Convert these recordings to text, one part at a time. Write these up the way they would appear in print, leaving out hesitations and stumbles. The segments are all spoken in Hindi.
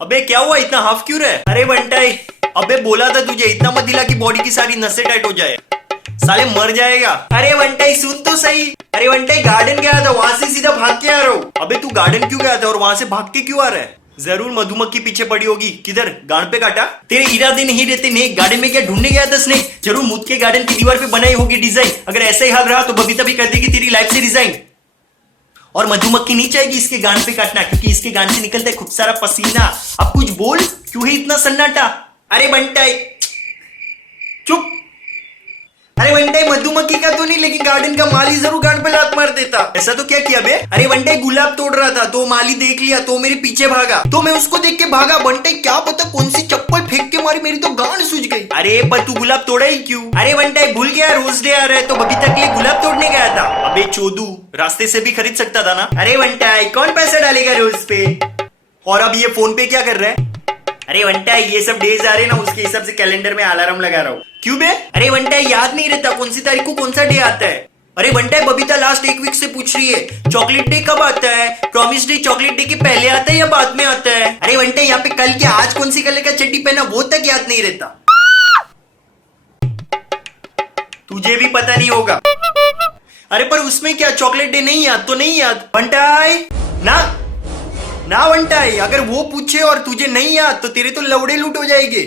अबे क्या हुआ, इतना हाफ क्यों रहा है? अरे बंटाई, अबे बोला था तुझे इतना मत दिला कि बॉडी की सारी नसें टाइट हो जाए, साले मर जाएगा। अरे बंटाई सुन तो सही। अरे बंटाई गार्डन गया था, वहां से सीधा भाग के आ रहा हूँ। अबे तू गार्डन क्यों गया था और वहां से भाग के क्यों आ रहा है? जरूर मधुमक्खी पीछे पड़ी होगी। किधर, गांड पे काटा? तेरे इरादे नहीं रहते ने, गार्डन में क्या ढूंढने गया था स्नेक? जरूर मुद के गार्डन की दीवार पे बनाई होगी डिजाइन। अगर ऐसा ही हग रहा तो बबीता भी कर देगी तेरी लाइफ से रिजाइन। और मधुमक्खी नहीं चाहेगी इसके गांड पे काटना, क्योंकि इसके गांड से निकलता है खूब सारा पसीना। अब कुछ बोल, क्यों है इतना सन्नाटा? अरे बंटाई चुप। अरे बंटाई मधुमक्खी का तो नहीं, लेकिन गार्डन का माली जरूर गांड पे लात मार देता। ऐसा तो क्या किया बे? अरे बंटाई गुलाब तोड़ रहा था तो माली देख लिया तो मेरे पीछे भागा, तो मैं उसको देख के भागा। बंटाई क्या पता कौन सी चप्पल फेंक के मारी, मेरी तो गांड सूज गई। अरे पर तू गुलाब तोड़ा ही क्यों? अरे बंटाई भूल गया रोज डे आ रहा है तो बबीता के लिए गुलाब तोड़ने गया था। अबे चोदू, रास्ते से भी खरीद सकता था ना। अरे बंटाई कौन पैसा डालेगा रोज पे? और अब ये फोन पे क्या कर रहा है? अरे बंटाई ये सब डेज आ रहे ना, उसके हिसाब से कैलेंडर में अलार्म लगा रहा हूँ। क्यों बे? अरे बंटाई याद नहीं रहता कौन सी तारीख को कौन सा डे आता है। अरे बंटाई बबीता लास्ट एक वीक से पूछ रही है चॉकलेट डे कब आता है? प्रॉमिस डे चॉकलेट डे के पहले आता है या बाद में आता है? अरे बंटाई यहाँ पे कल क्या आज कौन सी कलर का चड्डी पहना वो तक याद नहीं रहता। तुझे भी पता नहीं होगा। अरे पर उसमें क्या, चॉकलेट डे नहीं याद तो नहीं याद। बंटाई ना ना बंटाई, अगर वो पूछे और तुझे नहीं याद तो तेरे तो लवड़े लूट हो जाएंगे।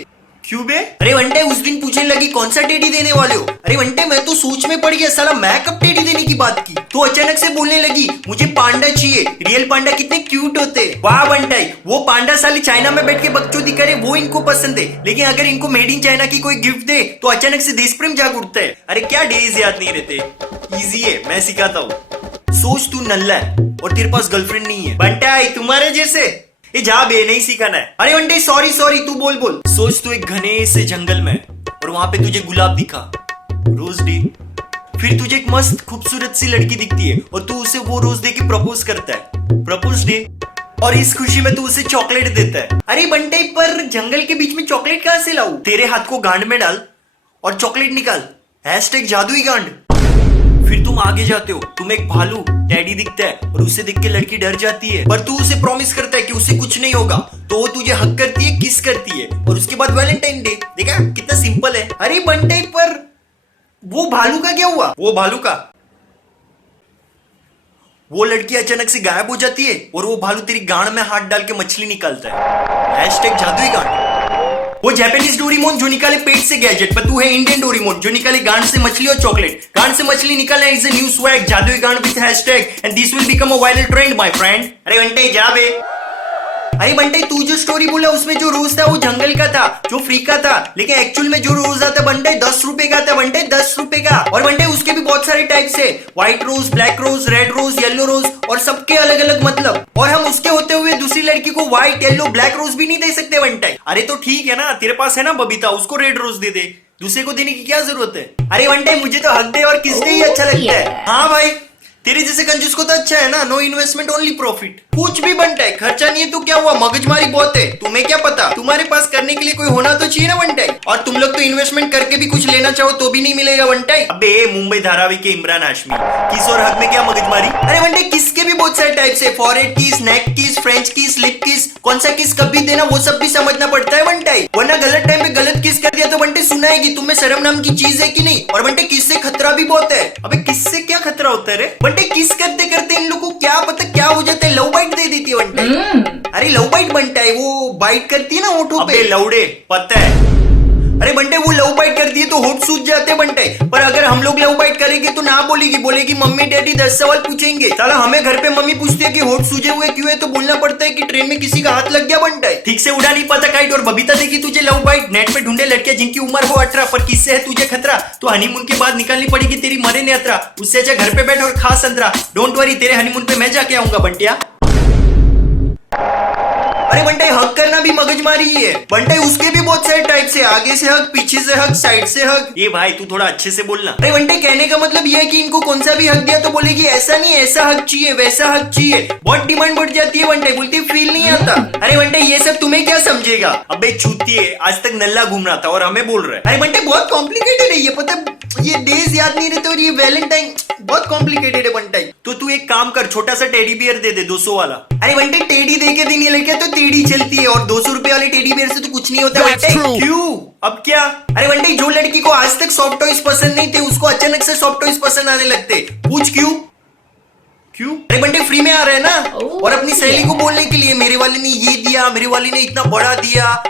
क्यों बे? अरे बंटाई उस दिन पूछने लगी कौन सा टेडी देने वाले हो। अरे बंटाई मैं तो सोच में पड़ गया, साला मैं कब टेडी देने की बात की। तो अचानक से बोलने लगी मुझे पांडा चाहिए, रियल पांडा कितने क्यूट होते। वाह बंटाई, वो पांडा साली चाइना में बैठ के बकचोदी करे वो इनको पसंद है, लेकिन अगर इनको मेड इन चाइना की कोई गिफ्ट दे तो अचानक से देश प्रेम जाग उठता है। अरे क्या डेज याद नहीं रहते, इजी है मैं सिखाता हूँ। सोच तू नल्ला है और तेरे पास गर्लफ्रेंड नहीं है। बंटाई तुम्हारे जैसे ये जा बे, नहीं सिखाना है। अरे बंटाई सॉरी सॉरी, तू बोल बोल। सोच तू एक घने से जंगल में और वहां पे तुझे गुलाब दिखा रोज डे, फिर तुझे एक मस्त खूबसूरत सी लड़की दिखती है और तू उसे वो रोज डे की प्रपोज करता है, प्रपोज डे, और इस खुशी में तू उसे चॉकलेट देता है। अरे बंटाई पर जंगल के बीच में चॉकलेट कहां से लाऊं? तेरे हाथ को गांड में डाल और चॉकलेट निकाल, हैशटैग जादुई गांड। फिर तुम आगे जाते हो, तुम एक भालू टैडी दिखता है और उसे देख के लड़की डर जाती है, पर तू उसे प्रॉमिस करता है कि उसे कुछ नहीं होगा, तो वो तुझे हक करती है, किस करती है और उसके बाद वैलेंटाइन डे। देखा कितना सिंपल है। अरे बंटाई पर वो भालू का क्या हुआ? वो भालू का, वो लड़की अचानक से गायब हो जाती है और वो भालू तेरी गांड में हाथ डाल के मछली निकालता है, हैशटैग जादुई गांड। वो जापानीज डोरेमोन जो निकाले पेट से गैजेट, पर तू है इंडियन डोरेमोन जो निकाले गांड से मछली और चॉकलेट। गांड से मछली निकालना इज अ न्यू स्वैग, जादुई गांड with hashtag and this will become a viral trend my friend. अरे बंटाई जा बे। अरे बंटाई तू जो स्टोरी बोला उसमें जो रोज था वो जंगल का था, जो फ्री का था, लेकिन एक्चुअल में जो रोज आता बंटाई 10 रुपए का था। बंटाई 10 रुपए का। और बंटाई उसके भी बहुत सारे टाइप्स है, white rose, black rose, red rose, yellow rose, और सबके अलग अलग मतलब। और हम उसके होते हुए दूसरी लड़की को व्हाइट, येलो, ब्लैक रोज भी नहीं दे सकते बंटाई। अरे तो ठीक है ना, तेरे पास है ना बबीता, उसको रेड रोज दे दे, दूसरे को देने की क्या जरूरत है? अरे बंटाई मुझे तो हक दे और किस दे ही अच्छा लगता है। हाँ भाई तेरे जैसे कंजूस को तो अच्छा है ना, नो इन्वेस्टमेंट ओनली प्रॉफिट। कुछ भी बंटाई, खर्चा नहीं है तो क्या हुआ, मगजमारी बहुत है, तुम्हें क्या पता, तुम्हारे पास करने के लिए कोई होना तो चाहिए ना बंटाई। और तुम लोग तो इन्वेस्टमेंट करके भी कुछ लेना चाहो तो भी नहीं मिलेगा बंटाई। अबे मुंबई धारावी के इमरान हाशमी, किस और हक में क्या मगजमारी? अरे बंटाई किस के भी बहुत सारे टाइप्स है, फॉरहेड किस, नेक किस, फ्रेंच किस, लिप किस, कौन सा किस कब भी देना वो सब भी समझना पड़ता है बंटाई, वरना गलत टाइम पे गलत किस कर दिया तो बंटाई सुनाएगी तुम्हें शर्म नाम की चीज है कि नहीं। और बंटाई किस से खतरा भी बहुत है। अबे किससे क्या खतरा होता है रे? बंटाई किस करते करते इन लोगों को क्या पता क्या हो जाता है, लव बाइट दे देती है बंटाई। अरे लव बाइट बंटाई वो बाइट करती है ना होठों पे। लौड़े पता है। अरे बंटाई वो लव बाइट करती है तो होठ सूज जाते हैं बंटाई, पर अगर हम लोग लव बाइट करेंगे तो ना बोलेगी, बोलेगी मम्मी डैडी 10 सवाल पूछेंगे। साला हमें घर पे मम्मी पूछती है कि होठ सूजे हुए क्यों है, तो बोलना पड़ता है कि ट्रेन में किसी का हाथ लग गया बंटाई। ठीक से उड़ा नहीं पाता काइट। और बबीता देखी तुझे लव बाइट, नेट पे ढूंढे लड़के जिनकी उम्र हो 18 पर किससे है तुझे खतरा, तो हनीमून के बाद निकालनी पड़ेगी तेरी मरे यात्रा, उससे अच्छा घर पे बैठ और खा संतरा। डोंट वरी तेरे हनीमून पे मैं जाके आऊंगा बंटिया। अरे बंटाई हक करना भी मगजमारी ही है बंटाई, उसके भी बहुत सारे टाइप्स है, आगे से हक, पीछे से हक, साइड से हक। ये भाई तू थोड़ा अच्छे से बोलना। अरे बंटाई कहने का मतलब ये है कि इनको कौन सा भी हक दिया तो बोलेगी ऐसा नहीं ऐसा हक चाहिए, वैसा हक चाहिए, बहुत डिमांड बढ़ जाती है बंटाई, बोलती है फील नहीं आता। अरे बंटाई ये सब तुम्हें क्या समझेगा? अबे चूती है, आज तक नल्ला घूम रहा था और हमें बोल रहा है। अरे बंटाई बहुत कॉम्प्लिकेटेड है ये, पता ये डेज याद नहीं रहते और ये वैलेंटाइन बहुत कॉम्प्लिकेटेड है बंटाई। तो तू एक काम कर, छोटा सा टेडी बियर दे दे 200 वाला। अरे बंटे टेडी दे के दिन ये लड़कियां तो टेडी चलती है, और 200 रुपए वाले टेडी बियर से तो कुछ नहीं होता बंटे। क्यों? अब क्या? अरे बंटे जो लड़की को आज तक सॉफ्ट टॉयज पसंद नहीं थे उसको अचानक से सॉफ्ट टॉयज पसंद आने लगते, पूछ क्यों? क्यों? अरे बंटे फ्री में आ रहे हैं ना, और अपनी सहेली को बोलने के लिए मेरे वाले ने ये दिया, मेरे वाले ने इतना बड़ा दिया।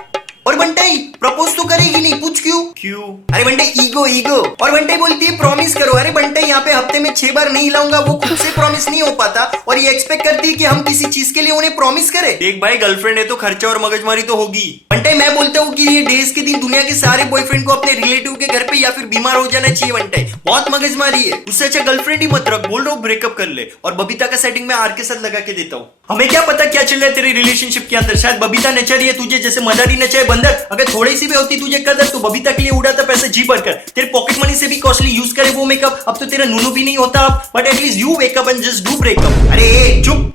और बंटाई प्रपोज तो करेगी नहीं, पूछ क्यों? क्यों? अरे बंटे ईगो ईगो। और बंटाई बोलती है प्रॉमिस करो। अरे बंटाई यहाँ पे हफ्ते में 6 बार नहीं लाऊंगा, वो खुद से प्रॉमिस नहीं हो पाता, और ये एक्सपेक्ट करती है कि हम किसी चीज के लिए उन्हें प्रॉमिस करें। देख भाई, गर्लफ्रेंड है तो खर्चा और मगजमारी तो होगी। बंटाई मैं बोलता हूँ कि ये डेज के दिन दुनिया के सारे बॉयफ्रेंड को अपने रिलेटिव के घर पे या फिर बीमार हो जाना चाहिए। बंटाई बहुत मगजमारी है, उससे अच्छा गर्लफ्रेंड ही मत रख। बोल रहा हूँ ब्रेकअप कर ले, और बबीता का सेटिंग में आर के साथ लगा के देता हूँ। हमें क्या पता क्या चल रहा है तेरी रिलेशनशिप के अंदर, शायद बबीता नचा रही है तुझे जैसे मदारी नचाए बंदर। अगर थोड़ी सी भी होती तुझे कदर तो बबीता के लिए उड़ाता पैसे जी भरकर, तेरे पॉकेट मनी से भी कॉस्टली यूज करे वो मेकअप। अब तो तेरा नूनू भी नहीं होता, but at least you wake up and just do breakup. अरे चुप।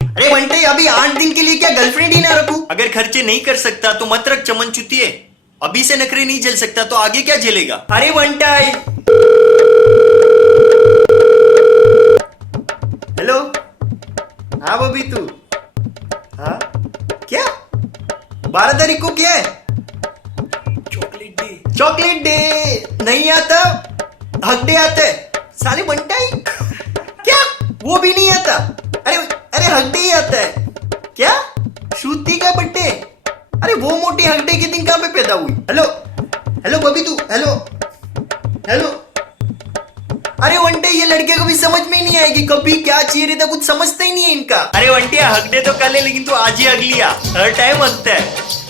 अरे बंटे अभी 8 दिन के लिए क्या गर्लफ्रेंड ही ना रखूं? अगर खर्चे नहीं कर सकता तो मत रख चमन चुतिए। अभी से नखरे नहीं झेल सकता तो आगे क्या झेलेगा? अरे बंटाई। हेलो, हाँ बबी तू, हाँ क्या 12 तारीख को क्या है? Chocolate day. चॉकलेट डे नहीं आता, हक डे आता है। साले बंटाई क्या वो भी नहीं आता? अरे अरे हक डे ही आता है क्या? श्रुति का बर्थडे? अरे वो मोटी हक डे के दिन कहां पे पैदा हुई? हेलो हेलो बबी तू, हेलो हेलो। अरे वंटे ये लड़के को भी समझ में नहीं आएगी, कभी क्या चाहिए रहता कुछ समझते ही नहीं है इनका। अरे वंटे हक डे तो कल है, लेकिन तू आज ही अगली आ, हर टाइम हकता है।